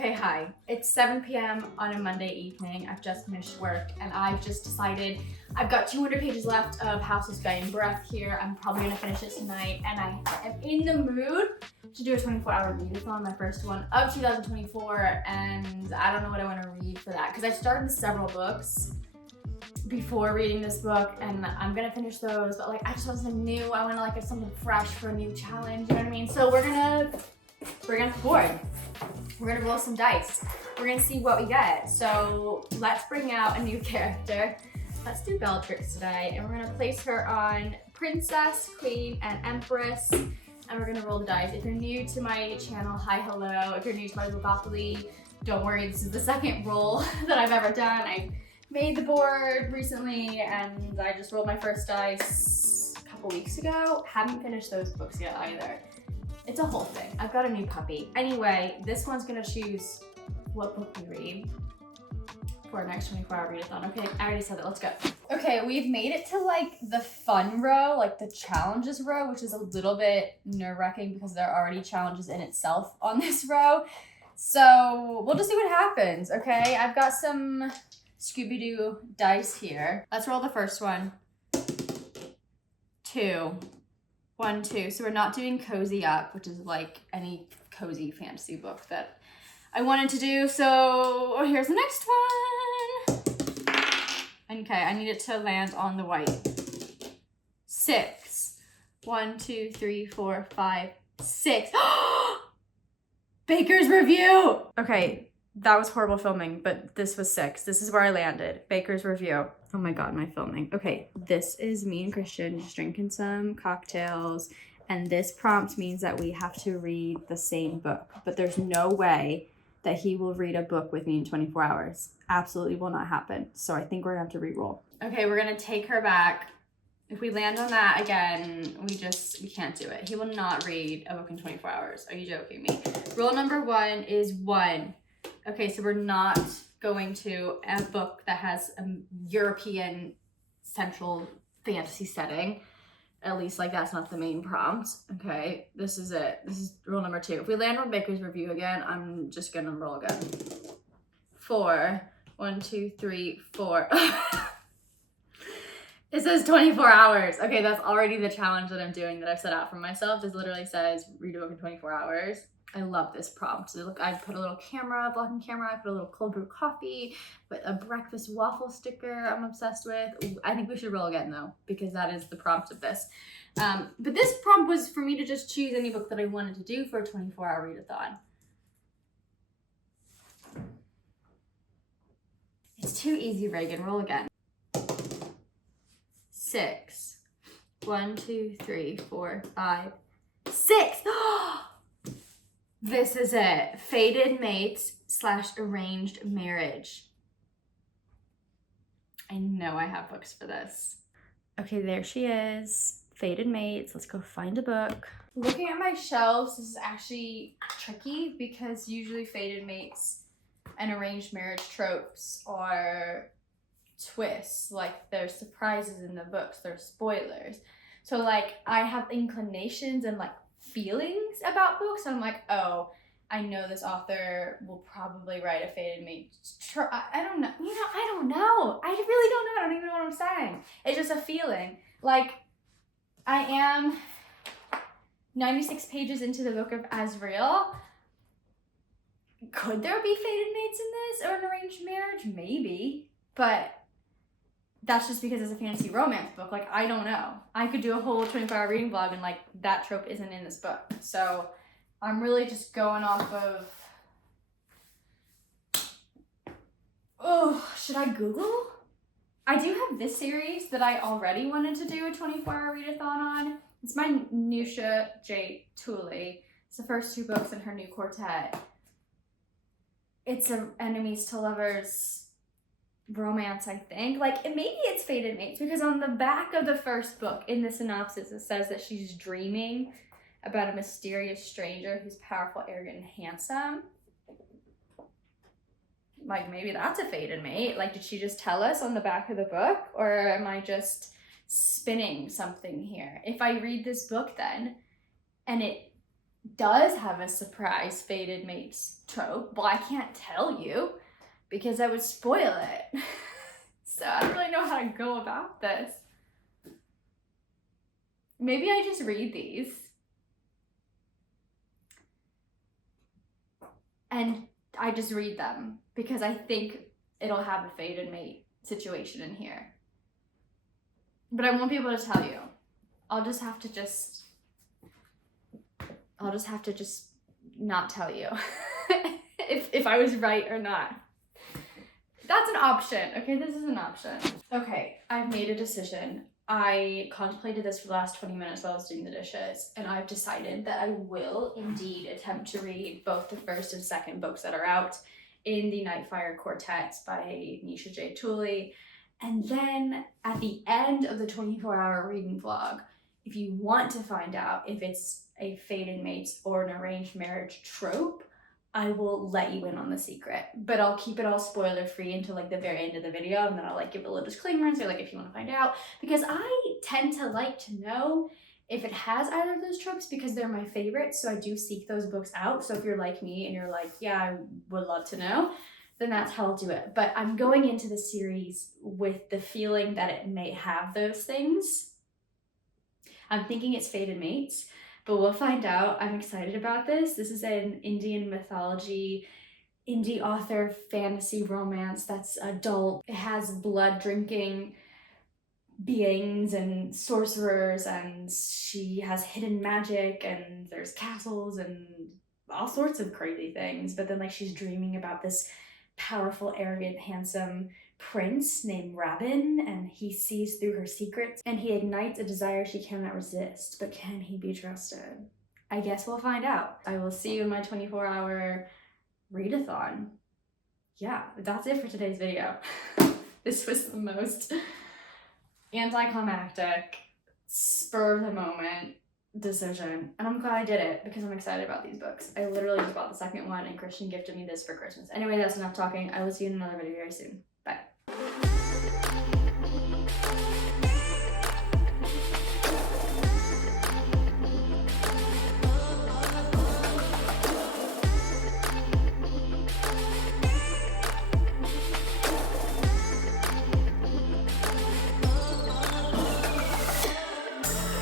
Okay, hi. It's 7 p.m. on a Monday evening. I've just finished work and I've just decided I've got 200 pages left of House of Sky and Breath here. I'm probably gonna finish it tonight and I am in the mood to do a 24-hour readathon, my first one of 2024, and I don't know what I want to read for that because I started several books before reading this book and I'm gonna finish those, but like I just want something new. I want to like something fresh for a new challenge, you know what I mean? So we're gonna board. We're gonna roll some dice. We're gonna see what we get. So let's bring out a new character. Let's do Bellatrix today, and we're gonna place her on Princess, Queen, and Empress, and we're gonna roll the dice. If you're new to my channel, hi, hello. If you're new to my bookopoly, don't worry, this is the second roll that I've ever done. I made the board recently, and I just rolled my first dice a couple weeks ago. Haven't finished those books yet either. It's a whole thing. I've got a new puppy. Anyway, this one's gonna choose what book we read for our next 24-hour readathon. Okay, I already said that, let's go. Okay, we've made it to like the fun row, like the challenges row, which is a little bit nerve-wracking because there are already challenges in itself on this row. So we'll just see what happens, okay? I've got some Scooby-Doo dice here. Let's roll the first one. 2. 1, 2. So we're not doing Cozy Up, which is like any cozy fantasy book that I wanted to do. So here's the next one. Okay, I need it to land on the white. 6. 1, 2, 3, 4, 5, 6. Baker's Review. Okay, that was horrible filming, but this was 6. This is where I landed. Baker's Review. Oh my God, my filming. Okay, this is me and Christian just drinking some cocktails, and this prompt means that we have to read the same book, but there's no way that he will read a book with me in 24 hours. Absolutely will not happen. So I think we're gonna have to re-roll. Okay, we're gonna take her back. If we land on that again, we can't do it. He will not read a book in 24 hours. Are you joking me? Rule number 1 is 1. Okay, so we're not going to a book that has a European central fantasy setting. At least like that's not the main prompt. Okay, this is it. This is rule number 2. If we land on Baker's Review again, I'm just gonna roll again. 4. 1, 2, 3, 4. It says 24 hours. Okay, that's already the challenge that I'm doing that I've set out for myself. This literally says read a book in 24 hours. I love this prompt. So look, I put a little camera, vlogging camera, I put a little cold brew coffee, but a breakfast waffle sticker I'm obsessed with. Ooh, I think we should roll again though, because that is the prompt of this. But this prompt was for me to just choose any book that I wanted to do for a 24-hour readathon. It's too easy, Ragan. Roll again. 6. 1, 2, 3, 4, 5, 6. This is it. Fated Mates / Arranged Marriage. I know I have books for this. Okay, there she is. Fated Mates. Let's go find a book. Looking at my shelves, this is actually tricky because usually Fated Mates and arranged marriage tropes are twists. Like there's surprises in the books, there's spoilers. So like I have inclinations and like feelings about books. I'm like, oh, I know this author will probably write a Fated Mate. I don't know. You know, I don't know. I really don't know. I don't even know what I'm saying. It's just a feeling. Like, I am 96 pages into the book of Azrael. Could there be Fated Mates in this or an arranged marriage? Maybe. But that's just because it's a fantasy romance book. Like, I don't know. I could do a whole 24-hour reading vlog and like that trope isn't in this book. So I'm really just going off of, oh, should I Google? I do have this series that I already wanted to do a 24-hour readathon on. It's by Nusha J. Tooley. It's the first 2 books in her new quartet. It's an enemies to lovers romance, I think. Like, maybe it's Fated Mates because on the back of the first book in the synopsis it says that she's dreaming about a mysterious stranger who's powerful, arrogant, and handsome. Like, maybe that's a Fated Mate. Like, did she just tell us on the back of the book, or am I just spinning something here? If I read this book then and it does have a surprise fated mates trope. Well, I can't tell you because I would spoil it. So I don't really know how to go about this. Maybe I just read these and I just read them because I think it'll have a fated mate situation in here. But I won't be able to tell you. I'll just have to not tell you if I was right or not. That's an option. Okay, this is an option. Okay, I've made a decision. I contemplated this for the last 20 minutes while I was doing the dishes, and I've decided that I will indeed attempt to read both the first and second books that are out in the Nightfire Quartet by Nisha J. Tooley. And then at the end of the 24-hour reading vlog, if you want to find out if it's a fated mates or an arranged marriage trope, I will let you in on the secret, but I'll keep it all spoiler free until like the very end of the video, and then I'll like give a little disclaimer and say like if you want to find out, because I tend to like to know if it has either of those tropes because they're my favorites, so I do seek those books out. So if you're like me and you're like, yeah, I would love to know, then that's how I'll do it. But I'm going into the series with the feeling that it may have those things. I'm thinking it's fated mates, but we'll find out. I'm excited about this. This is an Indian mythology, indie author fantasy romance that's adult. It has blood drinking beings and sorcerers, and she has hidden magic, and there's castles and all sorts of crazy things. But then like she's dreaming about this powerful, arrogant, handsome prince named Ragan, and he sees through her secrets and he ignites a desire she cannot resist. But can he be trusted? I guess we'll find out. I will see you in my 24-hour readathon. Yeah, that's it for today's video. This was the most anticlimactic, spur of the moment decision, and I'm glad I did it because I'm excited about these books. I literally just bought the second one and Christian gifted me this for Christmas. Anyway, that's enough talking. I will see you in another video very soon.